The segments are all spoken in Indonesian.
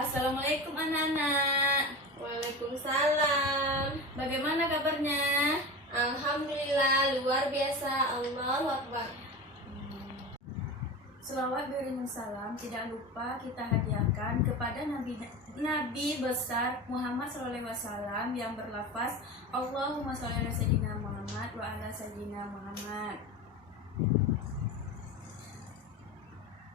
Assalamualaikum anak-anak. Waalaikumsalam. Bagaimana kabarnya? Alhamdulillah, luar biasa. Allahu Akbar. Selawat beriring salam tidak lupa kita hadiahkan kepada Nabi besar Muhammad SAW yang berlafaz Allahumma sholli ala sayyidina Muhammad wa ala sayyidina Muhammad.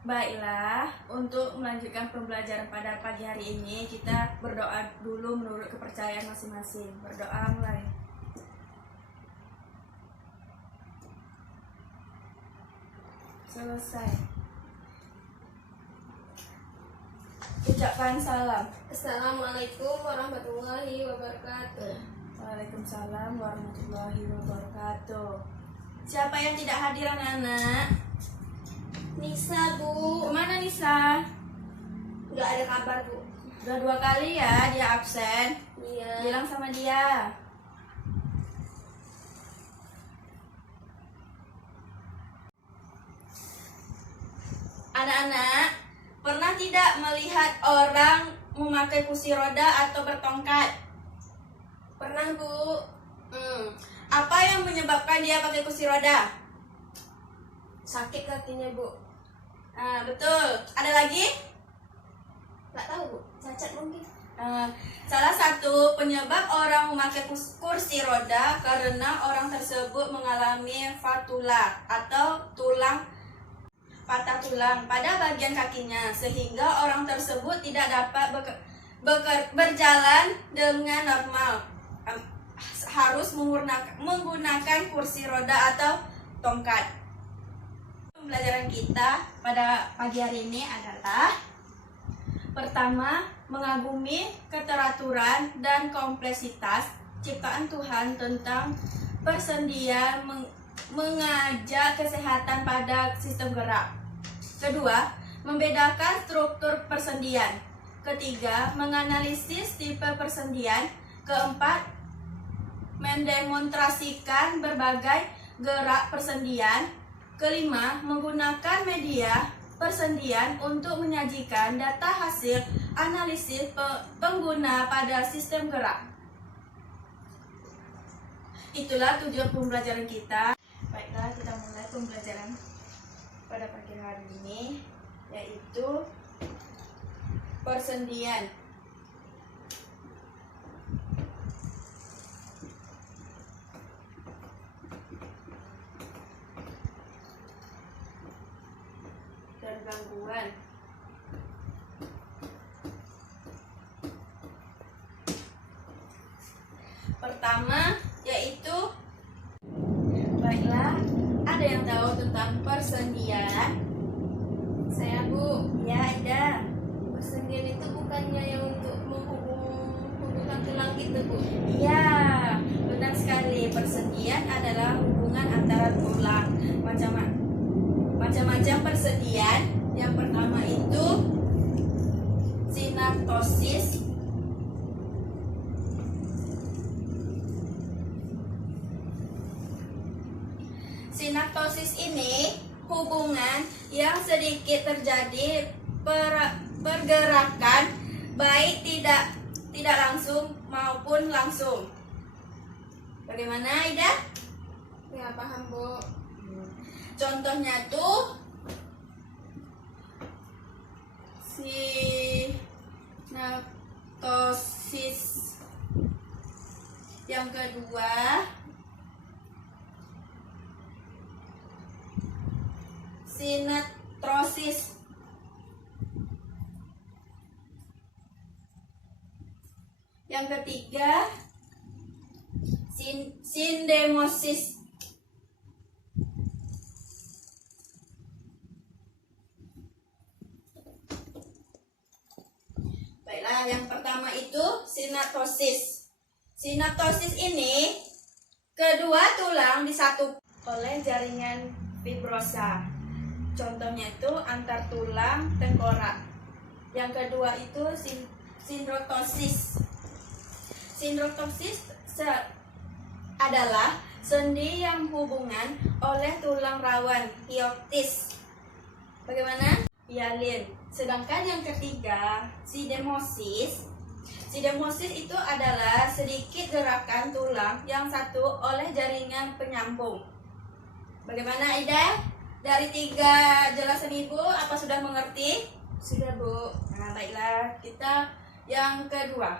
Baiklah, untuk melanjutkan pembelajaran pada pagi hari ini kita berdoa dulu menurut kepercayaan masing-masing. Berdoa mulai. Selesai. Ucapkan salam. Assalamualaikum warahmatullahi wabarakatuh. Waalaikumsalam warahmatullahi wabarakatuh. Siapa yang tidak hadir anak-anak? Nisa, Bu. Kemana Nisa? Nggak ada kabar, Bu. Udah 2 kali ya dia absen. Iya. Bilang sama dia. Anak-anak, pernah tidak melihat orang memakai kursi roda atau bertongkat? Pernah, Bu. Apa yang menyebabkan dia pakai kursi roda? Sakit kakinya, Bu. Betul. Ada lagi? Nggak tahu, Bu. Cacat mungkin. Salah satu penyebab orang memakai kursi roda karena orang tersebut mengalami fatula atau patah tulang pada bagian kakinya, sehingga orang tersebut tidak dapat berjalan dengan normal. Harus menggunakan kursi roda atau tongkat. Pembelajaran kita pada pagi hari ini adalah pertama, mengagumi keteraturan dan kompleksitas ciptaan Tuhan tentang persendian mengajak kesehatan pada sistem gerak. Kedua, membedakan struktur persendian. Ketiga, menganalisis tipe persendian. Keempat, mendemonstrasikan berbagai gerak persendian. Kelima, menggunakan media persendian untuk menyajikan data hasil analisis pengguna pada sistem gerak. Itulah tujuan pembelajaran kita. Baiklah, kita mulai pembelajaran pada pagi hari ini, yaitu persendian. Dan gangguan. Pertama yaitu, baiklah, ada yang tahu tentang persendian? Saya, Bu. Ya, Ida. Persendian itu bukannya yang untuk menghubungkan tulang gitu, Bu? Iya, benar sekali. Persendian adalah hubungan antara tulang. Macam-macam persendian. Yang pertama itu sinaptosis. Sinaptosis ini hubungan yang sedikit terjadi pergerakan baik tidak langsung maupun langsung. Bagaimana, Ida? Ya, paham, Bu. Contohnya tuh sinaptosis. Yang kedua, sinetrosis. Yang ketiga, sindemosis. Baiklah, yang pertama itu sinaptosis. Sinaptosis ini kedua tulang disatukan oleh jaringan fibrosa. Contohnya itu antar tulang tengkorak. Yang kedua itu sindrotosis. Sindrotosis adalah sendi yang hubungan oleh tulang rawan hioptis. Bagaimana? hialin. Sedangkan yang ketiga, sidemosis. Sidemosis itu adalah sedikit gerakan tulang yang satu oleh jaringan penyambung. Bagaimana Aida? Dari 3 jelasan Ibu, apa sudah mengerti? Sudah, Bu. Nah, baiklah, kita yang kedua.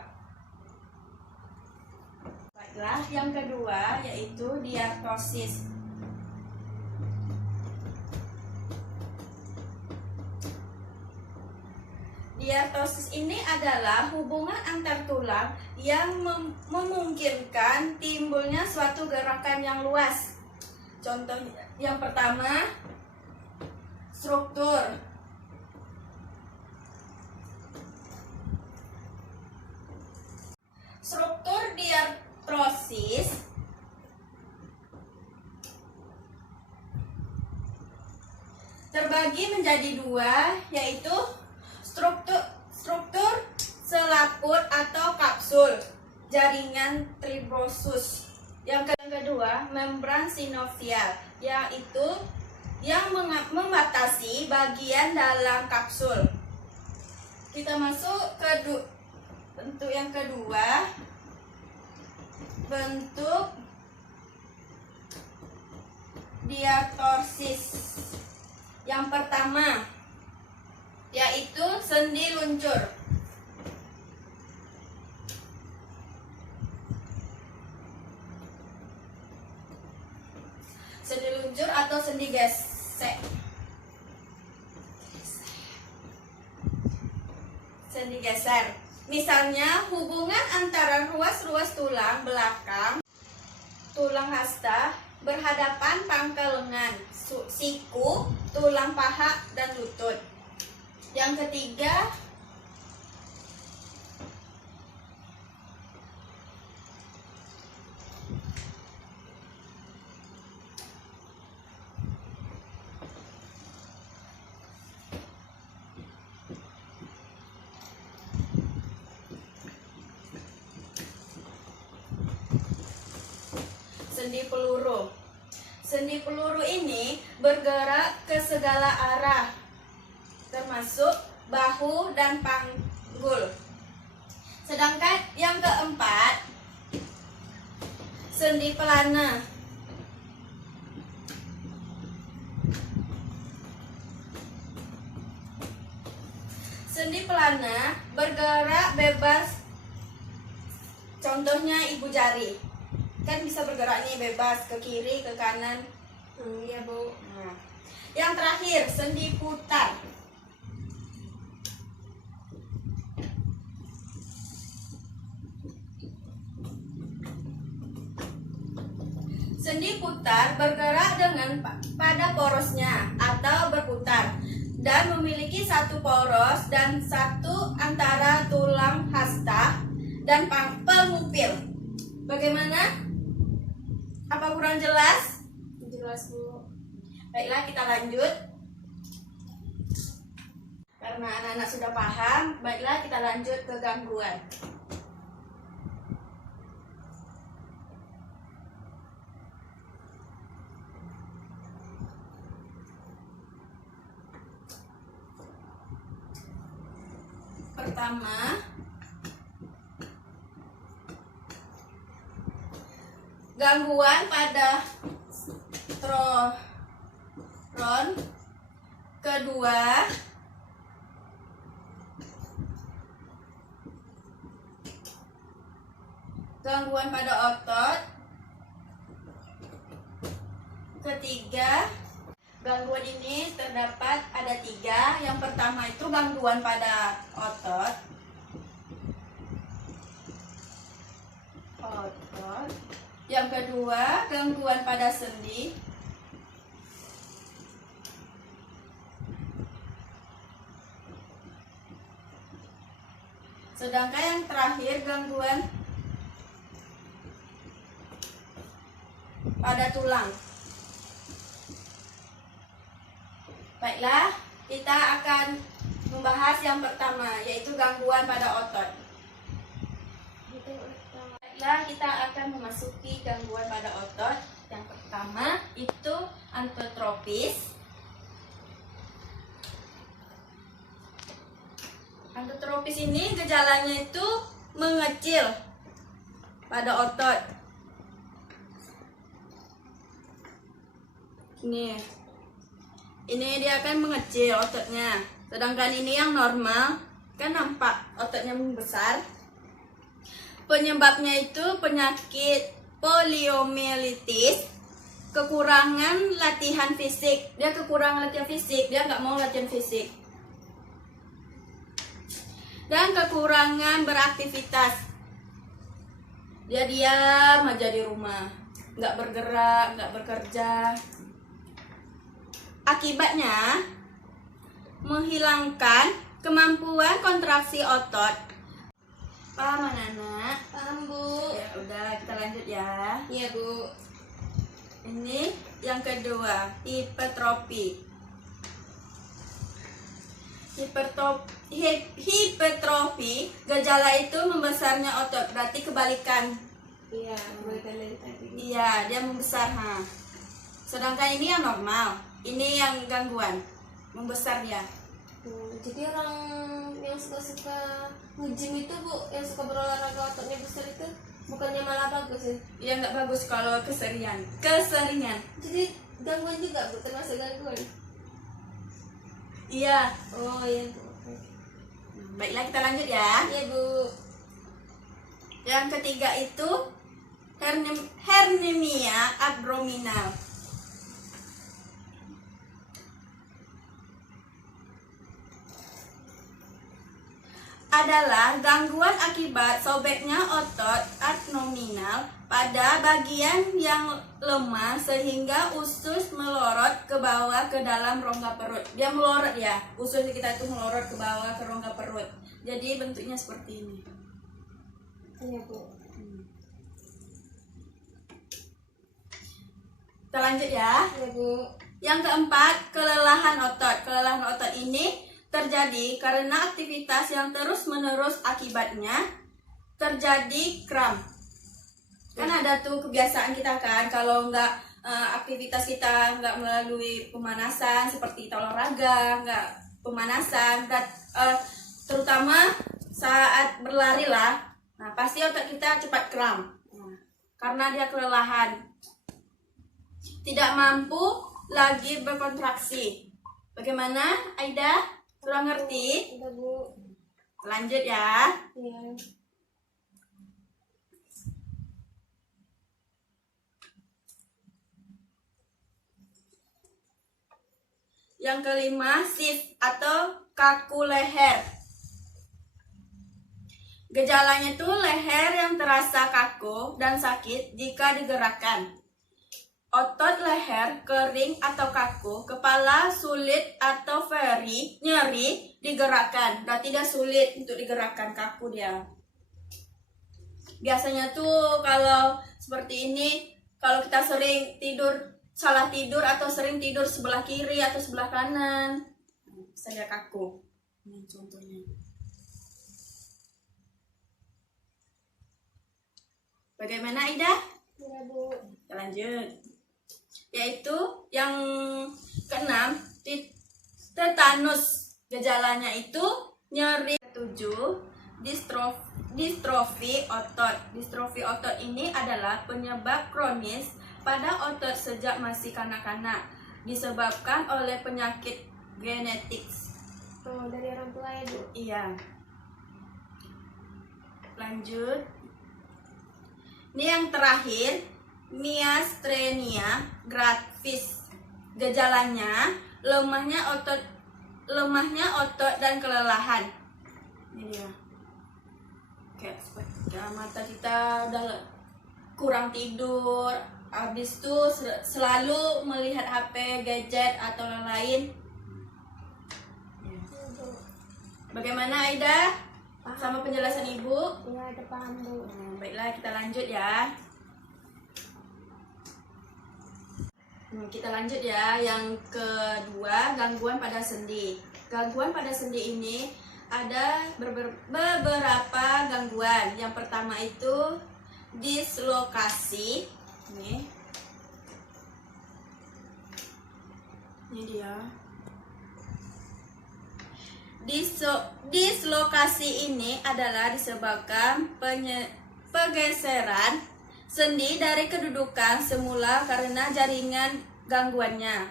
Baiklah, yang kedua yaitu diartrosis. Diartrosis ini adalah hubungan antar tulang yang memungkinkan timbulnya suatu gerakan yang luas. Contoh yang pertama, struktur. Struktur diartrosis terbagi menjadi 2, yaitu struktur selaput atau kapsul jaringan tribrosus. Yang kedua, membran sinovial, yaitu yang membatasi bagian dalam kapsul. Kita masuk ke bentuk yang kedua, bentuk diartrosis. Yang pertama yaitu sendi luncur. Sendi luncur atau sendi gesek. Sendi geser. Misalnya hubungan antara ruas-ruas tulang belakang, tulang hasta berhadapan pangkal lengan, siku, tulang paha dan lutut. Yang ketiga, sendi peluru. Sendi peluru ini bergerak ke segala arah, termasuk bahu dan panggul. Sedangkan yang keempat, sendi pelana. Sendi pelana bergerak bebas. Contohnya ibu jari. Kan bisa bergerak nih bebas ke kiri, ke kanan. Iya, Bu. Nah, yang terakhir, sendi putar. Sendi putar bergerak dengan pada porosnya atau berputar dan memiliki satu poros dan satu antara tulang hasta dan pengupil. Bagaimana? Apa kurang jelas? Jelas, Bu. Baiklah, kita lanjut. Karena anak-anak sudah paham, baiklah kita lanjut ke gangguan. Pertama, gangguan pada sternum. Kedua, gangguan pada otot. Ketiga, gangguan ini terdapat ada 3. Yang pertama itu gangguan pada otot. Yang kedua, gangguan pada sendi. Sedangkan yang terakhir, gangguan pada tulang. Baiklah, kita akan membahas yang pertama, yaitu gangguan pada otot. Baiklah, kita akan memasuki gangguan pada otot. Yang pertama itu antotrofis. Hipertrofis ini gejalanya itu mengecil pada otot. Ini dia akan mengecil ototnya. Sedangkan ini yang normal, kan nampak ototnya membesar. Penyebabnya itu penyakit poliomyelitis, kekurangan latihan fisik. Dia kekurangan latihan fisik, dia nggak mau latihan fisik. Dan kekurangan beraktivitas. Dia diam aja di rumah, nggak bergerak, nggak bekerja. Akibatnya menghilangkan kemampuan kontraksi otot. Paham anak-anak? Paham, Bu. Ya udah, kita lanjut ya. Iya, Bu. Ini yang kedua, hipertrofi. Hipertrofi, gejala itu membesarnya otot, berarti kebalikan. Iya, kebalikan dari tadi. Iya, dia membesar. Sedangkan ini yang normal, ini yang gangguan, membesar dia. Jadi orang yang suka-suka nge-gym itu, Bu, yang suka berolahraga ototnya besar itu bukannya malah bagus ya? Iya, nggak bagus kalau keseringan. Jadi gangguan juga, Bu, termasuk gangguan. Iya. Oh iya, Bu. Baiklah, kita lanjut ya. Iya, Bu. Yang ketiga itu hernia abdominal. Adalah gangguan akibat sobeknya otot abdominal pada bagian yang lemah sehingga usus melorot ke bawah ke dalam rongga perut. Dia melorot ya, usus kita itu melorot ke bawah ke rongga perut. Jadi bentuknya seperti ini. Iya, Bu. Kita lanjut ya. Iya, Bu. Yang keempat, kelelahan otot. Kelelahan otot ini terjadi karena aktivitas yang terus-menerus, akibatnya terjadi kram. Kan ada tuh kebiasaan kita kan, kalau nggak aktivitas kita nggak melalui pemanasan seperti olahraga, nggak pemanasan, terutama saat berlari lah, nah pasti otot kita cepat kram. Karena dia kelelahan, tidak mampu lagi berkontraksi. Bagaimana, Aida? Kurang ngerti? Udah, Bu. Lanjut ya. Iya. Yang kelima, shift atau kaku leher. Gejalanya itu leher yang terasa kaku dan sakit jika digerakkan. Otot leher kering atau kaku, kepala sulit atau nyeri digerakkan. Berarti dia sulit untuk digerakkan, kaku dia. Biasanya tuh kalau seperti ini, kalau kita sering salah tidur atau sering tidur sebelah kiri atau sebelah kanan, bisa dia kaku. Ini contohnya. Bagaimana, Ida? Iya, Bu. Kita lanjut. Yaitu yang keenam, tetanus. Gejalanya itu nyeri. Ketujuh, distrofi otot. Distrofi otot ini adalah penyebab kronis pada otot sejak masih kanak-kanak, disebabkan oleh penyakit genetik. Oh, dari orang tua ya, Bu? Iya. Lanjut. Ini yang terakhir, miastenia gravis. Gejalanya lemahnya otot dan kelelahan. Ini dia. Kayak seperti mata kita udah kurang tidur, habis itu selalu melihat HP, gadget atau lain-lain. Iya, Bu. Bagaimana, Aida? Paham. Sama penjelasan Ibu? Iya, ada paham, Bu. Baiklah, kita lanjut ya. Kita lanjut ya. Yang kedua, gangguan pada sendi. Gangguan pada sendi ini ada beberapa gangguan. Yang pertama itu dislokasi. Ini dia. Dislokasi ini adalah disebabkan pergeseran sendi dari kedudukan semula karena jaringan gangguannya.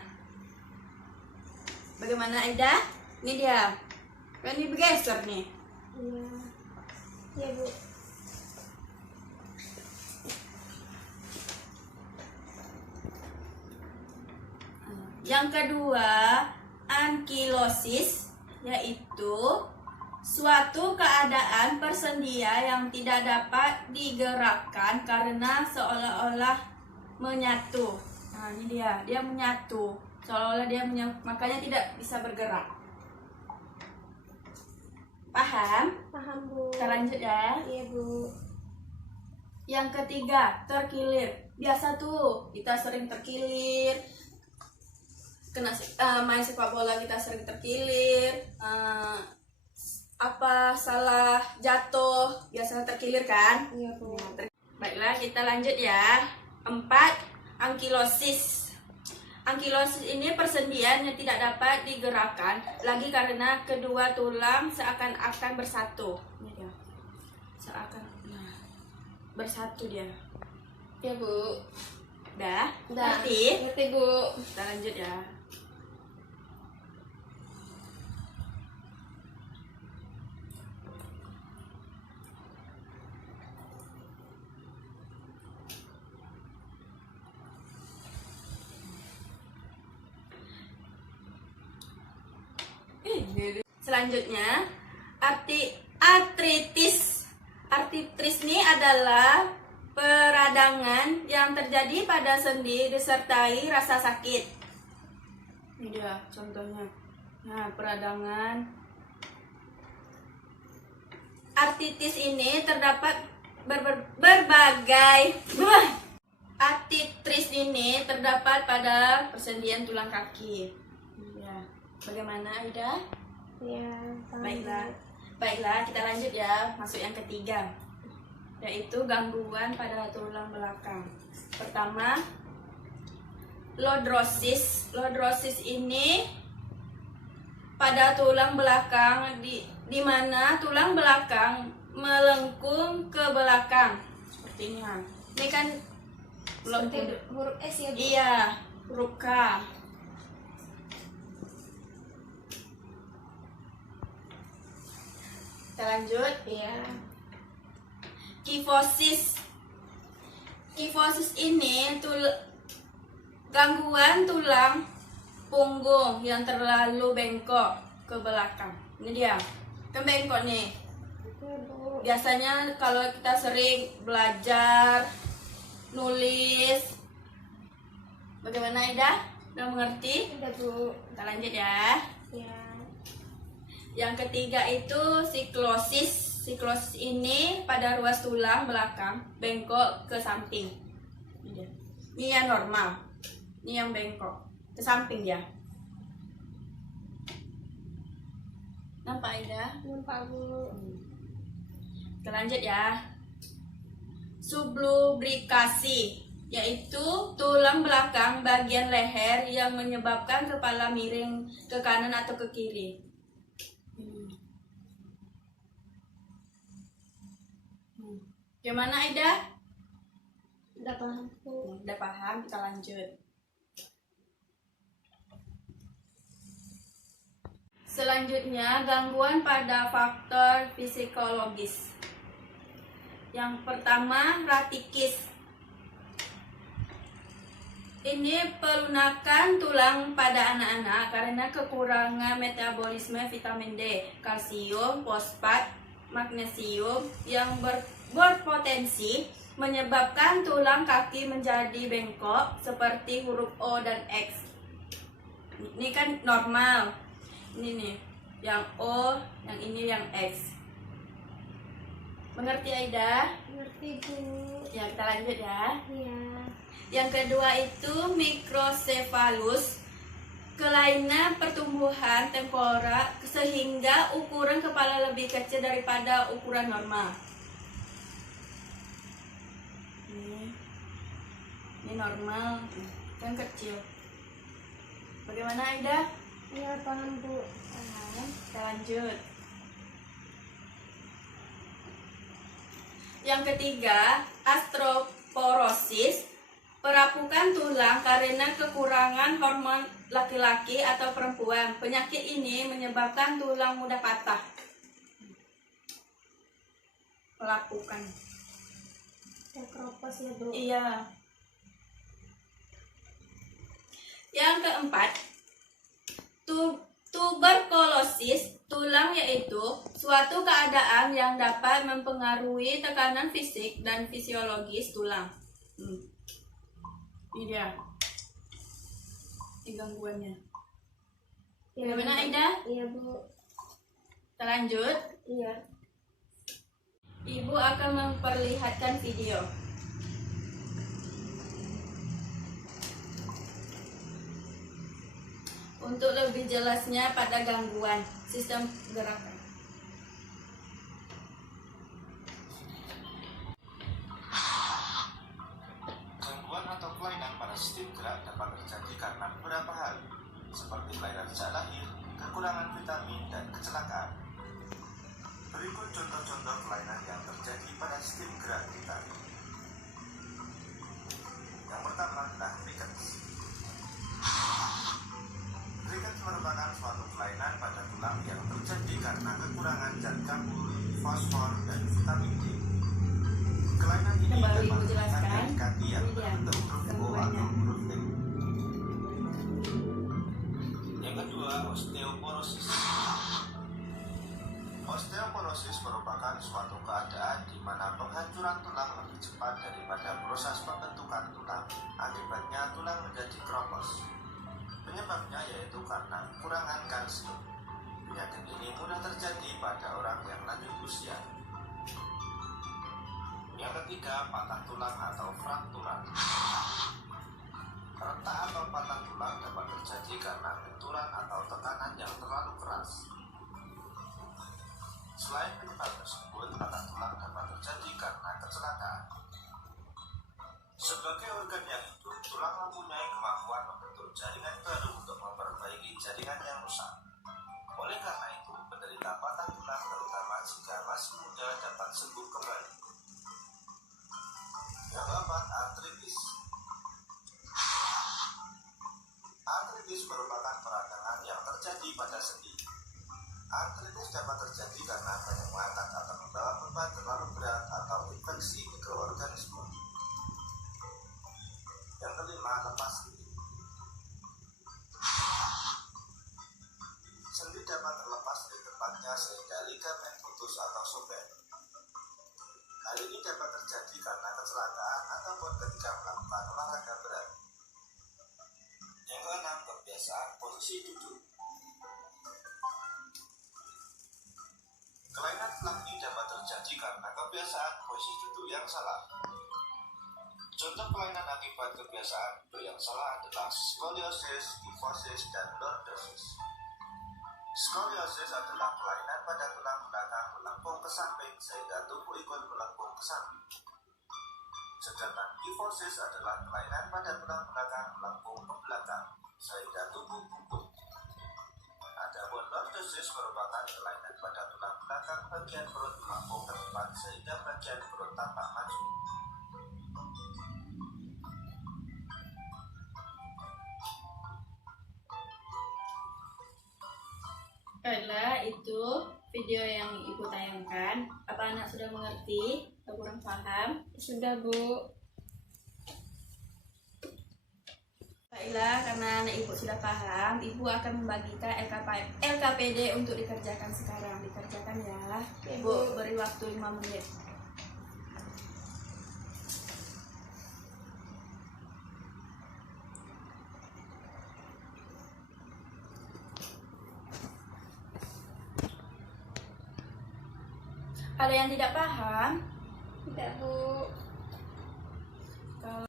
Bagaimana Aida? Ini dia. Kan ini bergeser nih. Iya. Iya, Bu. Yang kedua, ankilosis, yaitu suatu keadaan persendian yang tidak dapat digerakkan karena seolah-olah menyatu. Nah, ini dia menyatu. Seolah-olah dia menyatu, makanya tidak bisa bergerak. Paham? Paham, Bu. Kita lanjut ya. Iya, Bu. Yang ketiga, terkilir. Biasa tuh, kita sering terkilir. Main sepak bola kita sering terkilir. Salah jatuh, biasanya terkilir kan? Iya, Bu. Baiklah, kita lanjut ya. 4. Ankilosis. Ankilosis ini persendian yang tidak dapat digerakkan lagi karena kedua tulang seakan-akan bersatu. Ini dia. Bersatu dia. Ya, Bu. Udah? Udah. Ngerti? Ngerti, Bu. Kita lanjut ya. Selanjutnya, artritis. Artritis ini adalah peradangan yang terjadi pada sendi disertai rasa sakit. Ini dia contohnya. Nah, peradangan. Artritis ini terdapat berbagai. Artritis ini terdapat pada persendian tulang kaki. Ya. Bagaimana, Aida? Iya. Baiklah, kita lanjut ya. Masuk yang ketiga, yaitu gangguan pada tulang belakang. Pertama, lordrosis. Lordrosis ini pada tulang belakang di mana tulang belakang melengkung ke belakang. Seperti ini. Ini kan Seperti huruf S ya, Bu? Iya, huruf K. Kita lanjut. Iya. Kifosis. Kifosis ini gangguan tulang punggung yang terlalu bengkok ke belakang. Ini dia. Kan bengkok nih. Iya, Bu. Biasanya kalau kita sering belajar, nulis. Bagaimana Aida? Udah mengerti? Udah, Bu. Kita lanjut ya. Iya. Yang ketiga itu siklosis. Siklosis ini pada ruas tulang belakang bengkok ke samping. Ini dia. Ini yang normal. Ini yang bengkok ke samping dia. Nampak Aida? Nampak, Bu. Kita lanjut ya. Sublubrikasi, yaitu tulang belakang bagian leher yang menyebabkan kepala miring ke kanan atau ke kiri. Gimana Aida? Udah paham, Bu. Udah paham, kita lanjut. Selanjutnya, gangguan pada faktor psikologis. Yang pertama, ratikis. Ini pelunakan tulang pada anak-anak karena kekurangan metabolisme vitamin D, kalsium, fosfat, magnesium yang berpotensi menyebabkan tulang kaki menjadi bengkok seperti huruf O dan X. Ini kan normal. Ini nih, yang O, yang ini yang X. Mengerti Aida? Ngerti, Bu. Ya, kita lanjut ya. Iya. Yang kedua itu mikrocephalus, kelainan pertumbuhan tempora sehingga ukuran kepala lebih kecil daripada ukuran normal. Ini normal, kan kecil. Bagaimana Aida? Iya paham Bu. Paham. Kita lanjut. Yang ketiga, osteoporosis, perapukan tulang karena kekurangan hormon laki-laki atau perempuan. Penyakit ini menyebabkan tulang mudah patah. Perapukan. Yang keropos ya Bu. Iya. Yang keempat, tuberkulosis tulang, yaitu suatu keadaan yang dapat mempengaruhi tekanan fisik dan fisiologis tulang. Ini dia. Ini gangguannya. Iya, Bagaimana Bu. Aida? Iya Bu. Kita lanjut. Iya. Ibu akan memperlihatkan video. Untuk lebih jelasnya pada gangguan sistem gerakan. Gangguan atau kelainan pada sistem gerak dapat terjadi karena beberapa hal, seperti kelainan sejak lahir, kekurangan vitamin, dan kecelakaan. Berikut contoh-contoh kelainan yang terjadi pada sistem gerak kita. Yang pertama adalah rickets. Rickets merupakan suatu kelainan pada tulang yang terjadi karena kekurangan zat kapur, fosfor, dan vitamin D. Kelainan ini Kembali dapat Ibu terlihat jelaskan. dari kaki yang Ini dia berbentuk huruf O gangguannya. atau huruf T. Yang kedua, osteoporosis. Osteoporosis merupakan suatu keadaan di mana penghancuran tulang lebih cepat daripada proses pembentukan tulang. Akibatnya tulang menjadi keropos. Penyebabnya yaitu karena kekurangan kalsium. Penyakit ini mudah terjadi pada orang yang lanjut usia. Yang ketiga, patah tulang atau fraktura. Retak atau patah tulang dapat terjadi karena benturan atau tekanan yang terlalu keras. Selain penyebab tersebut, patah tulang dapat terjadi karena kecelakaan. Sebagai organ yang hidup, tulang mempunyai kemampuan membentuk jaringan baru untuk memperbaiki jaringan yang rusak. Oleh karena itu, penderita patah tulang terutama jika masih muda dapat sembuh kembali. Yang keempat, artritis. Artritis merupakan peradangan yang terjadi pada sendi. Artritis dapat terjadi karena banyak mengangkat atau membawa beban terlalu berat atau infeksi mikroorganisme. Yang kelima, lepas sendi. Sendi dapat terlepas dari tempatnya sehingga ligamen putus atau sobek. Hal ini dapat terjadi karena kecelakaan ataupun ketika melakukan olahraga berat. Yang keenam, kebiasaan posisi duduk. Kelainan tulang ini dapat terjadi karena kebiasaan posisi duduk yang salah. Contoh kelainan akibat kebiasaan duduk yang salah adalah skoliosis, kyphosis, dan lordosis. Skoliosis adalah kelainan pada tulang belakang melengkung ke samping sehingga tubuh ikut melengkung ke samping. Sedangkan kyphosis adalah kelainan pada tulang belakang melengkung ke belakang sehingga tubuh bungkuk. Adapun lordosis merupakan kelainan pada tulang belakang bagian perut melengkung ke depan sehingga bagian perut tampak maju. Baiklah, itu video yang Ibu tayangkan. Apa anak sudah mengerti atau kurang paham? Sudah Bu. Baiklah, karena anak Ibu sudah paham, Ibu akan membagikan LKPD untuk dikerjakan sekarang. Dikerjakan ya. Ibu beri waktu 5 menit. Ada yang tidak paham? Tidak Bu. Kalau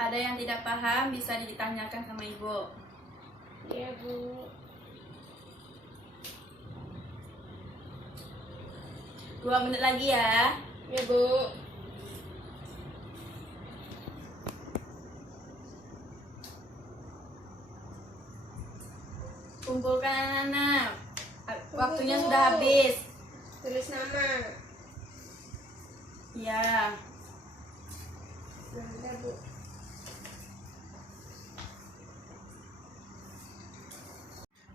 ada yang tidak paham bisa ditanyakan sama Ibu. Iya Bu. 2 menit lagi ya. Iya Bu. kumpulkan anak-anak. Waktunya sudah habis. Tulis nama. Ya. Nah, udah Bu.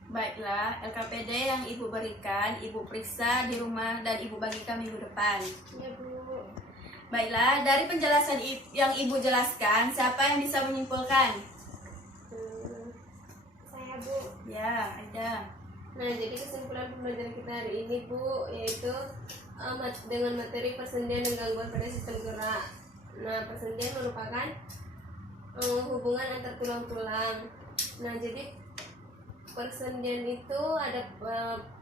Baiklah, LKPD yang Ibu berikan, Ibu periksa di rumah dan Ibu bagikan minggu depan. Ya Bu. Baiklah, dari penjelasan yang Ibu jelaskan, siapa yang bisa menyimpulkan? Saya Bu. Ya, ada. Nah, jadi kesimpulan pembelajaran kita hari ini Bu, yaitu dengan materi persendian dan gangguan pada sistem gerak. Nah, persendian merupakan hubungan antar tulang-tulang. Nah, jadi persendian itu ada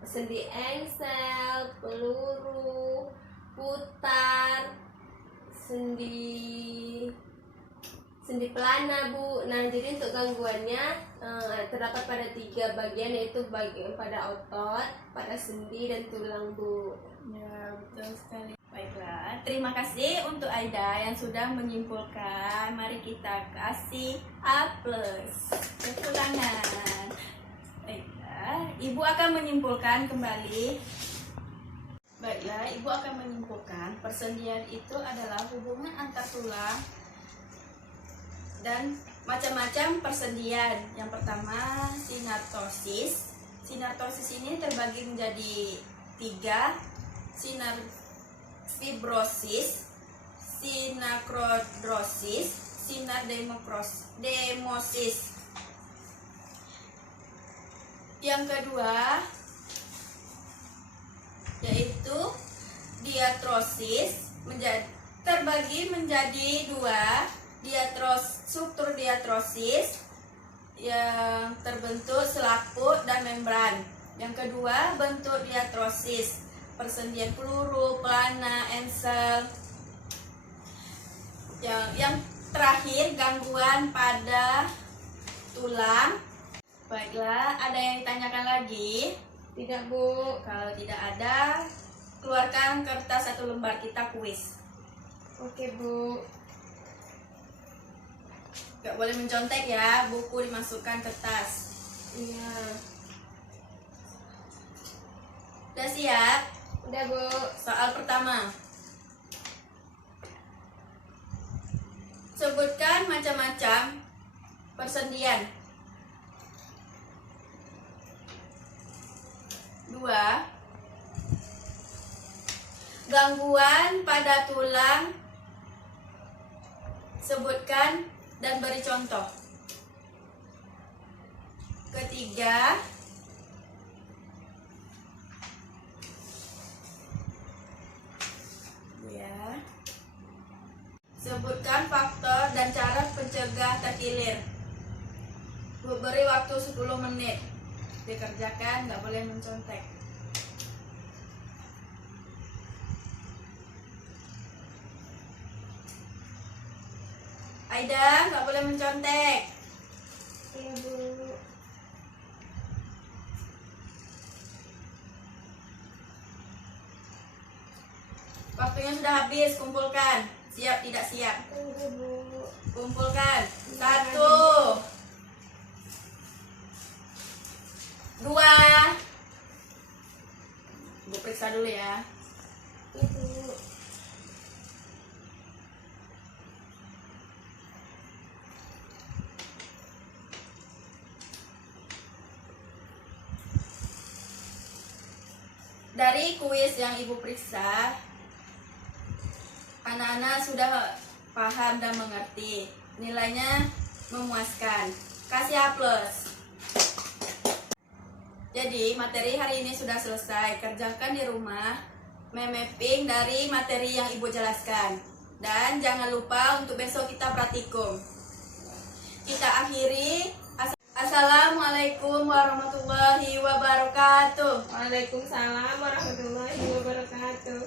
sendi engsel, peluru, putar, sendi pelana Bu. Nah, jadi untuk gangguannya terdapat pada 3 bagian, yaitu bagian pada otot, pada sendi dan tulang Bu. Ya, betul sekali. Baiklah, terima kasih untuk Aida yang sudah menyimpulkan. Mari kita kasih A+. Kekurangan. Baiklah, Ibu akan menyimpulkan kembali. Baiklah, Ibu akan menyimpulkan persendian itu adalah hubungan antar tulang dan macam-macam persendian. Yang pertama, sinartosis. Sinartosis ini terbagi menjadi 3. Sinar fibrosis, sinakrodrosis, sinar demosis. Yang kedua yaitu diatrosis, terbagi menjadi 2, struktur diatrosis yang terbentuk selaput dan membran. Yang kedua, bentuk diatrosis, persendian peluru, pelana, engsel. Yang terakhir, gangguan pada tulang. Baiklah, ada yang ditanyakan lagi? Tidak Bu. Kalau tidak ada, keluarkan kertas 1 lembar, kita kuis. Oke Bu. Gak boleh mencontek ya, buku dimasukkan kertas. Iya. Udah siap? Udah Bu. Soal pertama. Sebutkan macam-macam persendian. 2. Gangguan pada tulang. Sebutkan dan beri contoh. Ketiga, ya. Sebutkan faktor dan cara pencegah terkilir. Beri waktu 10 menit. Dikerjakan, nggak boleh mencontek. Aida, nggak boleh mencontek. Iya Bu. Waktunya sudah habis, kumpulkan. Siap, tidak siap? Tunggu Bu. Kumpulkan. 1, 2. Ibu periksa dulu ya. Ibu. Dari kuis yang Ibu periksa, anak-anak sudah paham dan mengerti. Nilainya memuaskan. Kasih A+. Jadi materi hari ini sudah selesai. Kerjakan di rumah, memapping dari materi yang Ibu jelaskan. Dan jangan lupa untuk besok kita praktikum. Kita akhiri. Assalamualaikum warahmatullahi wabarakatuh. Waalaikumsalam warahmatullahi wabarakatuh.